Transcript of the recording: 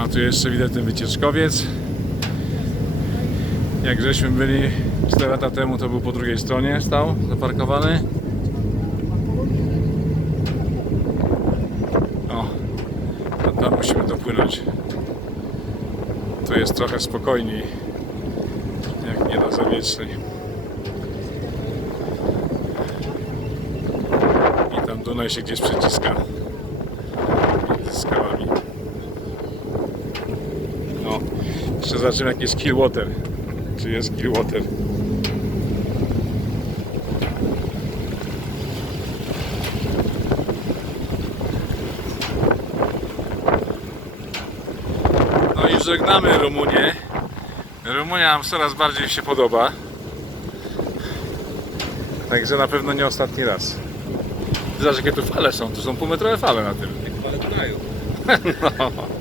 A tu jeszcze widać ten wycieczkowiec. Jak żeśmy byli 4 lata temu, to był po drugiej stronie, stał zaparkowany. O, a tam musimy dopłynąć. Tu jest trochę spokojniej, jak nie na Zawiecznej. I tam Dunaj się gdzieś przeciska między skałami. No, jeszcze zobaczymy jaki jest Killwater. Czy jest Killwater? No i żegnamy Rumunię. Rumunia nam coraz bardziej się podoba. Także na pewno nie ostatni raz. Zobacz jakie tu fale są, to są półmetrowe fale na tym. Ale kraju. No.